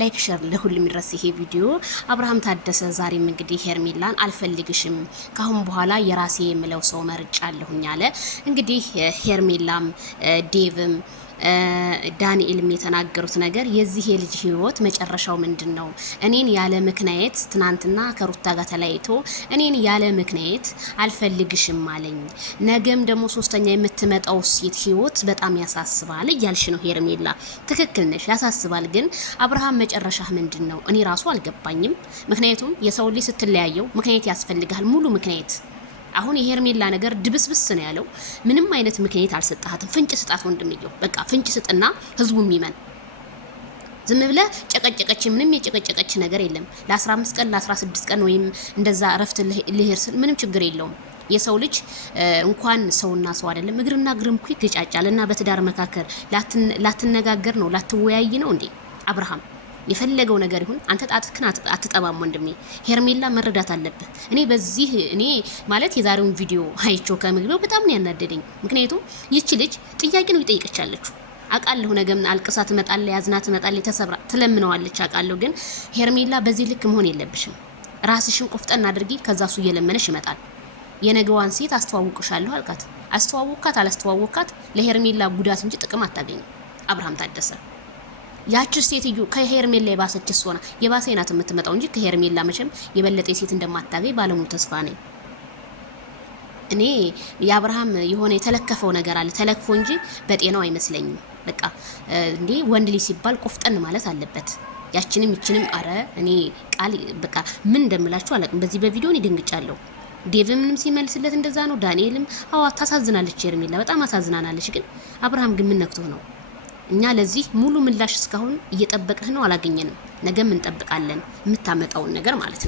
ላይክ ሼር ለሁሉም ይድረስ ይሄ ቪዲዮ። አብርሃም ታደሰ ዛሬም እንግዲህ ሄርሜላን አልፈልግሽም ካሁን በኋላ የራሴ የምለው ሰው መርጫለሁኝ አለ። እንግዲህ ሄርሜላም ዴቭም ዳንኤልም የተናገሩት ነገር የዚህ የልጅ ህይወት መጨረሻው ምንድነው? እኔን ያለ ምክንያት ትናንትና ከሩታ ጋር ተለያይቶ እኔን ያለ ምክንያት አልፈልግሽም አለኝ። ነገም ደግሞ ሶስተኛ የምትመጣው ሴት ህይወት በጣም ያሳስባል እያልሽ ነው ሄርሜላ። ትክክል ነሽ፣ ያሳስባል። ግን አብርሃም መጨረሻህ ምንድነው? እኔ ራሱ አልገባኝም። ምክንያቱም የሰው ልጅ ስትለያየው ምክንያት ያስፈልጋል፣ ሙሉ ምክንያት። አሁን የሄርሜላ ነገር ድብስብስ ነው ያለው። ምንም አይነት ምክንያት አልሰጣትም። ፍንጭ ስጣት ወንድምየው፣ በቃ ፍንጭ ስጥና ህዝቡ የሚመን። ዝም ብለ ጨቀጨቀች፣ ምንም የጨቀጨቀች ነገር የለም። ለ15 ቀን ለ16 ቀን ወይም እንደዛ እረፍት ልሄድ ስል ምንም ችግር የለውም። የሰው ልጅ እንኳን ሰውና ሰው አይደለም እግርና እግርም እኮ ይገጫጫል። እና በትዳር መካከል ላትነጋገር ነው ላትወያይ ነው እንዴ? አብርሃም የፈለገው ነገር ይሁን፣ አንተ ጣትክን አትጠባም ወንድሜ። ሄርሜላ መረዳት አለበት። እኔ ማለት የዛሬውን ቪዲዮ አይቼው ከምግቤው በጣም ነው ያናደደኝ። ምክንያቱም ይቺ ልጅ ጥያቄ ነው ይጠይቀቻለች። አቃለሁ ነገም አልቅሳ ትመጣለች፣ ያዝና ትመጣለች፣ ተሰብራ ትለምነዋለች። አቃለሁ። ግን ሄርሜላ በዚህ ልክ መሆን የለብሽም። ራስሽን ቆፍጠን አድርጊ። ከዛሱ እየለመነሽ ይመጣል። የነገዋን ሴት አስተዋውቅሻለሁ አልካት። አስተዋውቃት አላስተዋውቃት ለሄርሜላ ጉዳት እንጂ ጥቅም አታገኝም። አብርሃም ታደሰ ያቺ ሴትዮ ከሄርሜላ የባሰችስ ሆና የባሰይናት የምትመጣው እንጂ ከሄርሜላ መቼም የበለጠ ሴት እንደማታገኝ ባለሙሉ ተስፋ ነኝ። እኔ የአብርሃም የሆነ የተለከፈው ነገር አለ፣ ተለክፎ እንጂ በጤናው አይመስለኝም። በቃ እንዴ ወንድ ልጅ ሲባል ቆፍጠን ማለት አለበት። ያችንም ይችንም አረ እኔ ቃል በቃ ምን እንደምላችሁ አላውቅም። በዚህ በቪዲዮ እኔ ደንግጫለሁ። ዴቭም ሲመልስለት እንደዛ ነው። ዳንኤልም አዋ ታሳዝናለች፣ ሄርሜላ በጣም አሳዝናናለች። ግን አብርሃም ግን ምን ነክቶ ነው? እኛ ለዚህ ሙሉ ምላሽ እስካሁን እየጠበቅን ነው፣ አላገኘንም። ነገም እንጠብቃለን የምታመጣውን ነገር ማለት ነው።